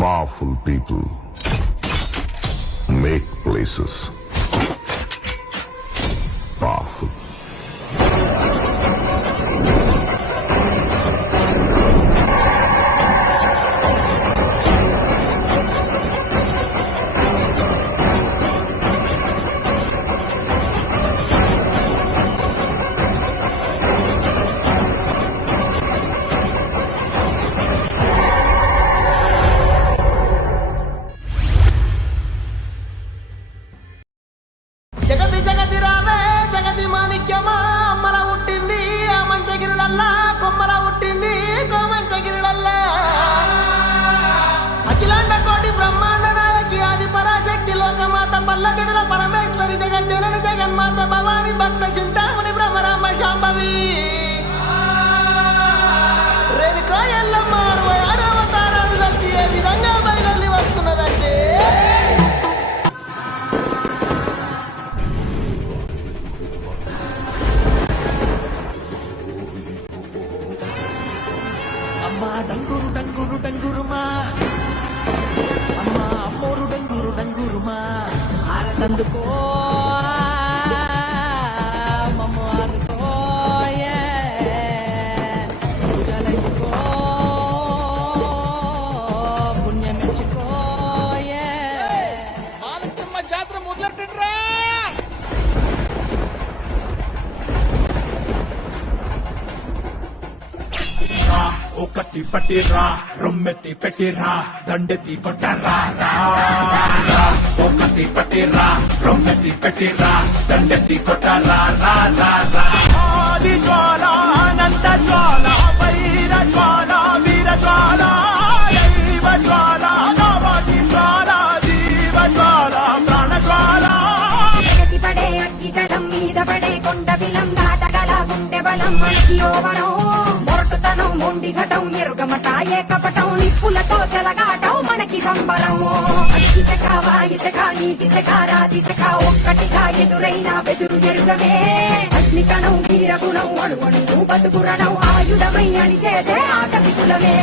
Powerful people make places powerful. జగతి జగతి రావే జగతి మాణిక్యమా అమ్మల పుట్టింది ఆ మంచగిరులల్లా కొమ్మల పుట్టింది కోమంచగిరులల్లా అఖిలాండ కోటి బ్రహ్మాండ నాయకి ఆది పరాశక్తి లోకమాత పల్లజడుల పరమేశ్వరి జగజ్జనని జగన్మాత భవాని భక్త చింతామణి బ్రహ్మరామ శాంభవి రేణుకా ఎల్లమ్మ 66 అవతారాలు వచ్చి ఏ విధంగా బయలుదేరి వస్తున్నదంటే అమ్మా డంగురు డంగురు డంగురుమా అమ్మా అమ్మోరు డంగురు డంగురుమా ఆనందుకో మమ్మ అందుకో పూజలందుకో పుణ్యమిచ్చుకో మాలచ్చమ్మ జాతర మొదలెట్టండ్రా ఒకటి పట్టిరా రొమ్మెత్తి పెట్టిరా దండెత్తి కొట్టరా ఒకటి పట్టిరా రొమ్మెత్తి పెట్టిరా దండెత్తి కొట్టరా ఆది జ్వాల అనంత జ్వాల వైర జ్వాల వీర జ్వాల దైవ జ్వాల నవాటి జ్వాల జీవ జ్వాల ప్రాణ జ్వాల పడే అగ్గి జలం మీద పడే కొండ విలం దాటగల గుండె బలం మనకి ఓవరం మొరటుతనం మొండి ఘటం ఎరుగమట ఏకపటం నిప్పులతో చెలగాటం మనకి సంబరం అగ్గిసెక వాయుసెక నీటిసెక రాతిసెక ఒక్కటిగా ఎదురైన బెదురు ఎరుగమే అగ్నికణం వీరగుణం అణువణువు బతుకురణం ఆయుధమై అని చేసే ఆట విపులమే